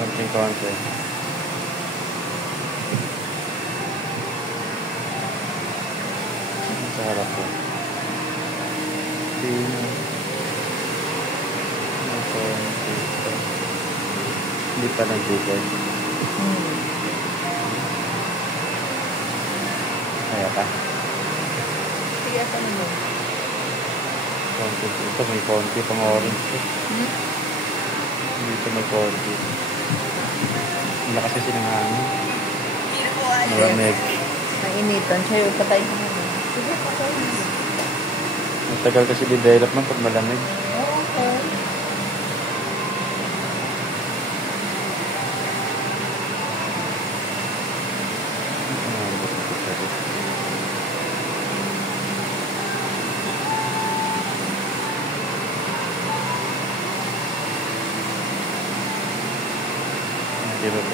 Konting-konti. Sa harap ko. Hindi pa nag-google. Kaya pa. Kaya pa naman. Konti. Ito may konti pang orange. Dito may konti. Lakas kasi ng hangin. Malamig. Nainitan siya yung patay ko naman. Sige, patay mo. Matagal kasi development pag malamig. Okay. Hindi ba ito?